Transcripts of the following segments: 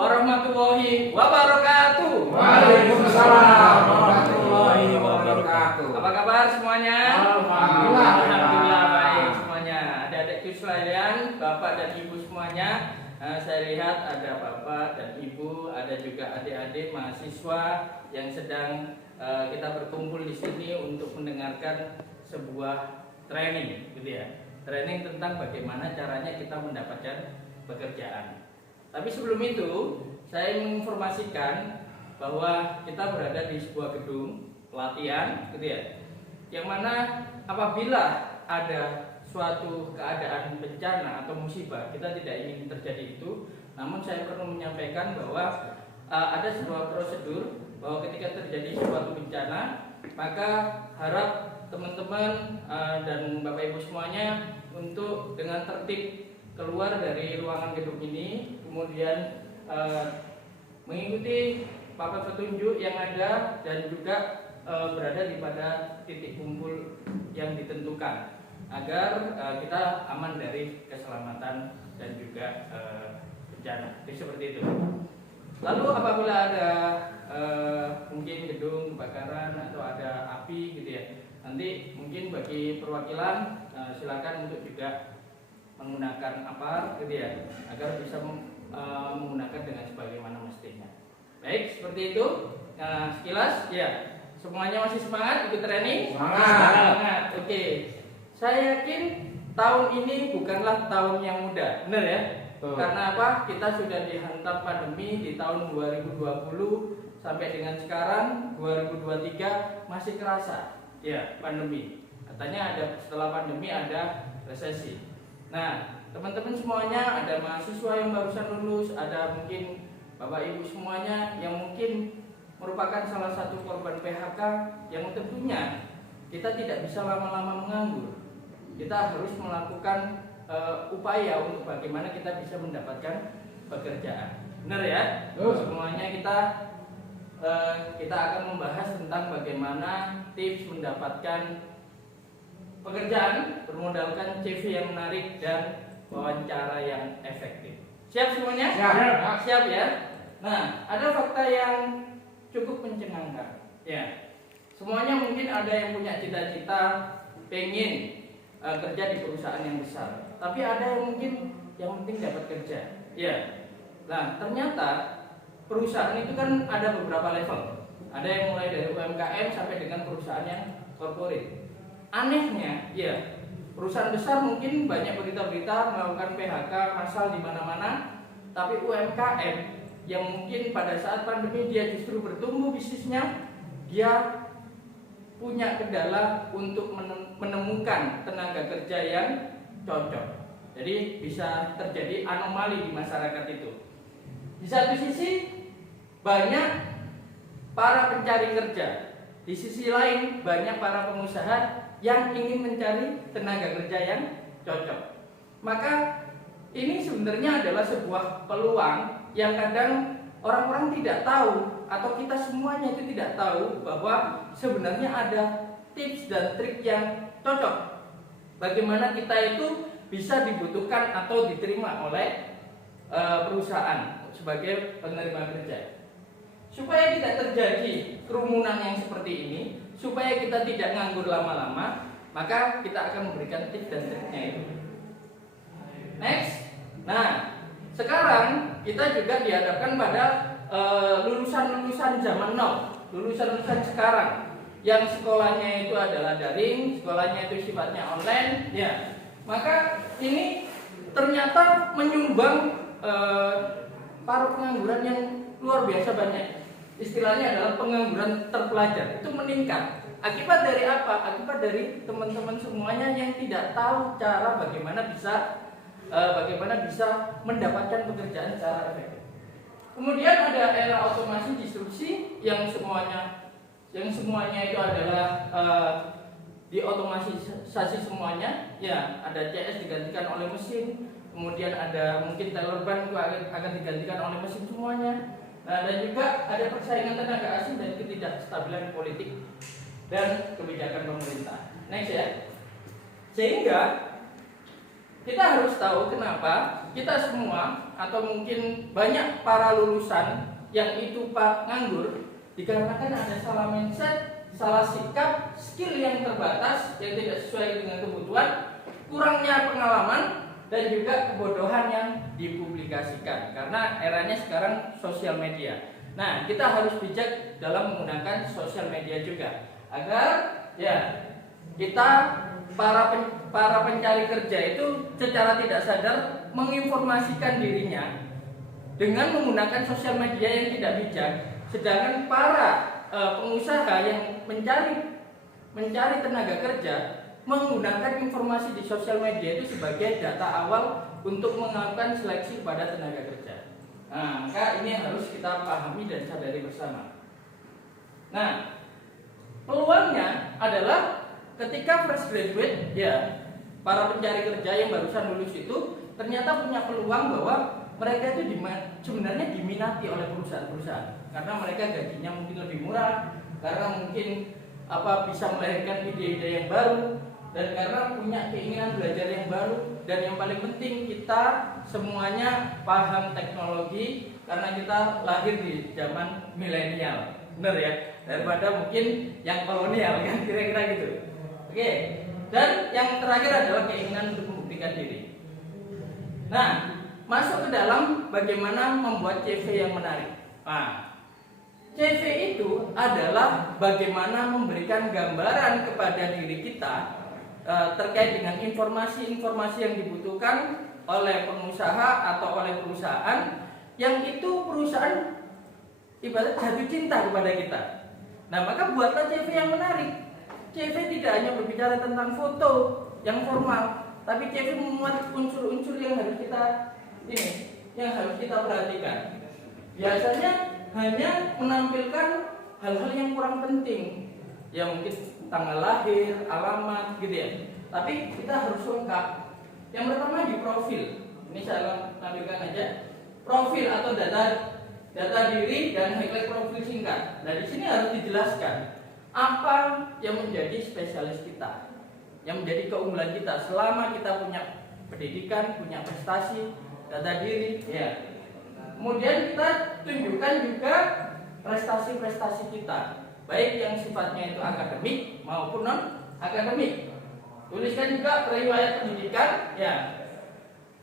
warahmatullahi wabarakatuh. Waalaikumsalam warahmatullahi wabarakatuh. Apa kabar semuanya? Alhamdulillah. Alhamdulillah baik semuanya. Adik-adikku sekalian, bapak dan ibu semuanya. Saya lihat ada bapak dan ibu, ada juga adik-adik mahasiswa yang sedang kita berkumpul di sini untuk mendengarkan sebuah training, gitu ya. Training tentang bagaimana caranya kita mendapatkan pekerjaan. Tapi sebelum itu, saya menginformasikan bahwa kita berada di sebuah gedung pelatihan, gitu ya, yang mana apabila ada suatu keadaan bencana atau musibah, kita tidak ingin terjadi itu. Namun saya perlu menyampaikan bahwa ada sebuah prosedur bahwa ketika terjadi suatu bencana, maka harap teman-teman dan bapak ibu semuanya untuk dengan tertib keluar dari ruangan gedung ini, kemudian mengikuti papan petunjuk yang ada dan juga berada di pada titik kumpul yang ditentukan agar kita aman dari keselamatan dan juga bencana. Jadi seperti itu. Lalu apabila ada mungkin gedung kebakaran atau ada api, gitu ya, nanti mungkin bagi perwakilan silakan untuk juga menggunakan apa, gitu ya, agar bisa menggunakan dengan sebagaimana mestinya. Baik, seperti itu. Sekilas, ya, semuanya masih semangat ikut training? Semangat. Oke. Saya yakin tahun ini bukanlah tahun yang mudah, benar ya? Karena apa? Kita sudah dihantam pandemi di tahun 2020 sampai dengan sekarang 2023 masih kerasa, ya, pandemi. Katanya ada setelah pandemi ada resesi. Nah, teman-teman semuanya, ada mahasiswa yang barusan lulus, ada mungkin bapak ibu semuanya yang mungkin merupakan salah satu korban PHK, yang tentunya kita tidak bisa lama-lama menganggur. Kita harus melakukan upaya untuk bagaimana kita bisa mendapatkan pekerjaan. Benar ya? Semuanya kita akan membahas tentang bagaimana tips mendapatkan pekerjaan bermodalkan CV yang menarik dan wawancara yang efektif. Siap semuanya? Siap. Siap ya? Nah, ada fakta yang cukup mencengangkan. Ya, semuanya mungkin ada yang punya cita-cita pengen kerja di perusahaan yang besar, tapi ada yang mungkin yang penting dapat kerja. Ya, nah ternyata perusahaan itu kan ada beberapa level. Ada yang mulai dari UMKM sampai dengan perusahaan yang corporate. Anehnya, ya, perusahaan besar mungkin banyak berita-berita melakukan PHK massal di mana-mana, tapi UMKM yang mungkin pada saat pandemi dia justru bertumbuh bisnisnya, dia punya kendala untuk menemukan tenaga kerja yang cocok. Jadi bisa terjadi anomali di masyarakat itu. Di satu sisi banyak para pencari kerja, di sisi lain banyak para pengusaha yang ingin mencari tenaga kerja yang cocok. Maka ini sebenarnya adalah sebuah peluang yang kadang orang-orang tidak tahu, atau kita semuanya itu tidak tahu bahwa sebenarnya ada tips dan trik yang cocok bagaimana kita itu bisa dibutuhkan atau diterima oleh perusahaan sebagai penerima kerja. Supaya tidak terjadi kerumunan yang seperti ini, supaya kita tidak nganggur lama-lama, maka kita akan memberikan tips dan triknya itu. Next. Nah, sekarang kita juga dihadapkan pada lulusan-lulusan zaman now, lulusan-lulusan sekarang yang sekolahnya itu adalah daring, sekolahnya itu sifatnya online, ya. Maka ini ternyata menyumbang para pengangguran yang luar biasa banyak. Istilahnya adalah pengangguran terpelajar itu meningkat. Akibat dari apa? Akibat dari teman-teman semuanya yang tidak tahu cara bagaimana bisa mendapatkan pekerjaan secara efektif. Kemudian ada era otomasi distribusi yang semuanya itu adalah diotomatisasi semuanya. Ya, ada CS digantikan oleh mesin, kemudian ada mungkin teller ban akan digantikan oleh mesin semuanya. Nah, dan juga ada persaingan tenaga asing dan ketidakstabilan politik dan kebijakan pemerintah. Next ya. Sehingga kita harus tahu kenapa kita semua atau mungkin banyak para lulusan yang itu Pak nganggur dikarenakan ada salah mindset, salah sikap, skill yang terbatas yang tidak sesuai dengan kebutuhan, kurangnya pengalaman, dan juga kebodohan yang dipublikasikan karena eranya sekarang sosial media. Nah, kita harus bijak dalam menggunakan sosial media juga agar ya kita para pencari kerja itu secara tidak sadar menginformasikan dirinya dengan menggunakan sosial media yang tidak bijak, sedangkan para pengusaha yang mencari tenaga kerja menggunakan informasi di sosial media itu sebagai data awal untuk melakukan seleksi pada tenaga kerja. Nah, maka ini harus kita pahami dan sadari bersama. Nah, peluangnya adalah ketika fresh graduate, ya para pencari kerja yang barusan lulus itu ternyata punya peluang bahwa mereka itu sebenarnya diminati oleh perusahaan-perusahaan karena mereka gajinya mungkin lebih murah, karena mungkin bisa melahirkan ide-ide yang baru, dan karena punya keinginan belajar yang baru, dan yang paling penting kita semuanya paham teknologi karena kita lahir di zaman milenial, benar ya, daripada mungkin yang kolonial kan, kira-kira gitu. Oke, dan yang terakhir adalah keinginan untuk membuktikan diri. Nah, masuk ke dalam bagaimana membuat CV yang menarik. Nah, CV itu adalah bagaimana memberikan gambaran kepada diri kita terkait dengan informasi-informasi yang dibutuhkan oleh pengusaha atau oleh perusahaan, yang itu perusahaan ibarat jatuh cinta kepada kita. Nah, maka buatlah CV yang menarik. CV tidak hanya berbicara tentang foto yang formal, tapi CV memuat unsur-unsur yang harus kita perhatikan. Biasanya hanya menampilkan hal-hal yang kurang penting, ya mungkin tanggal lahir, alamat gitu ya. Tapi kita harus lengkap. Yang pertama di profil. Ini saya tampilkan aja. Profil atau data diri dan highlight profil singkat. Nah, di sini harus dijelaskan apa yang menjadi spesialis kita, yang menjadi keunggulan kita selama kita punya pendidikan, punya prestasi, data diri, ya. Kemudian kita tunjukkan juga prestasi-prestasi kita, baik yang sifatnya itu akademik maupun non akademik. Tuliskan juga riwayat pendidikan, ya,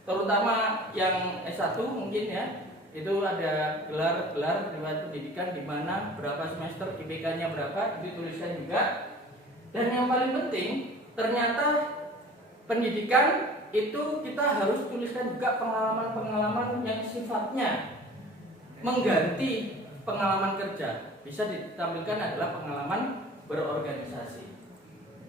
terutama yang S1 mungkin ya, itu ada gelar riwayat pendidikan di mana berapa semester, IPK-nya berapa, dituliskan juga. Dan yang paling penting, ternyata pendidikan itu kita harus tuliskan juga pengalaman-pengalaman yang sifatnya mengganti pengalaman kerja. Bisa ditampilkan adalah pengalaman berorganisasi.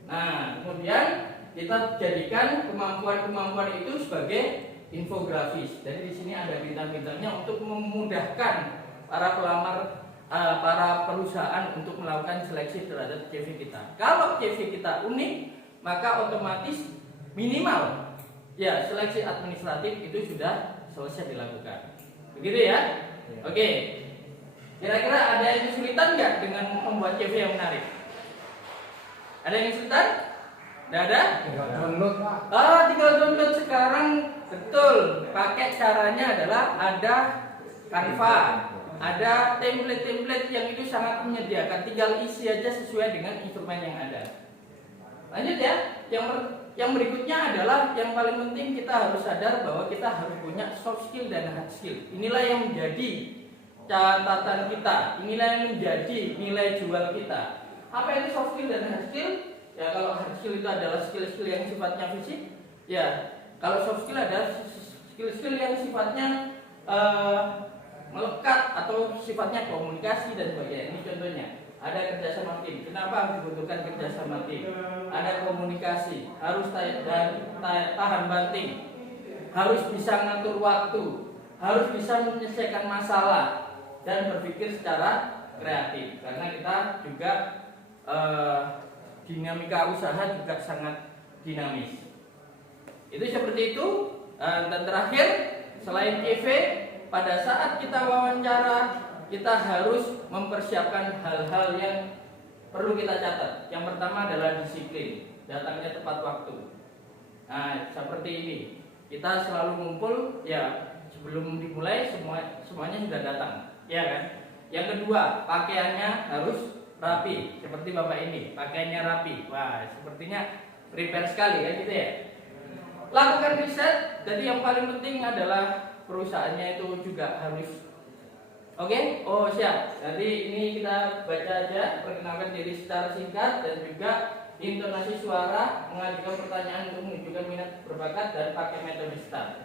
Nah, kemudian kita jadikan kemampuan-kemampuan itu sebagai infografis. Jadi di sini ada bintang-bintangnya untuk memudahkan para pelamar, para perusahaan untuk melakukan seleksi terhadap CV kita. Kalau CV kita unik, maka otomatis minimal ya seleksi administratif itu sudah selesai dilakukan. Begitu ya? Oke. Kira-kira ada yang kesulitan nggak dengan membuat CV yang menarik? Ada yang kesulitan? Tidak ada? Tinggal download, Pak. Tinggal download sekarang. Betul. Pakai caranya adalah ada Canva, ada template-template yang itu sangat menyediakan. Tinggal isi aja sesuai dengan instrumen yang ada. Lanjut ya. Yang berikutnya adalah yang paling penting, kita harus sadar bahwa kita harus punya soft skill dan hard skill. Inilah yang menjadi catatan kita. Inilah yang menjadi nilai jual kita. Apa itu soft skill dan hard skill? Ya, kalau hard skill itu adalah skill-skill yang sifatnya fisik. Ya, kalau soft skill adalah skill-skill yang sifatnya melekat atau sifatnya komunikasi dan sebagainya. Ini contohnya. Ada kerjasama tim. Kenapa harus dibutuhkan kerjasama tim? Ada komunikasi, harus tahan banting, harus bisa ngatur waktu, harus bisa menyelesaikan masalah, dan berpikir secara kreatif. Karena kita juga dinamika usaha juga sangat dinamis. Itu seperti itu. Dan terakhir, selain CV, pada saat kita wawancara, kita harus mempersiapkan hal-hal yang perlu kita catat. Yang pertama adalah disiplin, datangnya tepat waktu. Nah, seperti ini. Kita selalu ngumpul ya sebelum dimulai semuanya sudah datang, ya kan? Yang kedua, pakaiannya harus rapi, seperti Bapak ini, pakaiannya rapi. Wah, sepertinya prepare sekali kan gitu ya. Lakukan riset, jadi yang paling penting adalah perusahaannya itu juga harus oke. Oh siap, jadi ini kita baca aja, perkenalkan diri secara singkat dan juga intonasi suara, mengajukan pertanyaan untuk menunjukkan minat berbakat dan pakai metode STAR.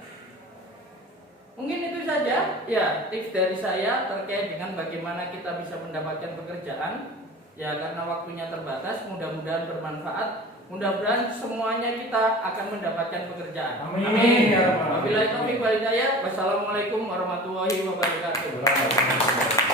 Mungkin itu saja ya tips dari saya terkait dengan bagaimana kita bisa mendapatkan pekerjaan. Ya karena waktunya terbatas, mudah-mudahan bermanfaat. Mudah-mudahan semuanya kita akan mendapatkan pekerjaan. Amin. Ya Rabbal alamin. Wabillahi taufiq wal hidayah. Wassalamualaikum warahmatullahi wabarakatuh.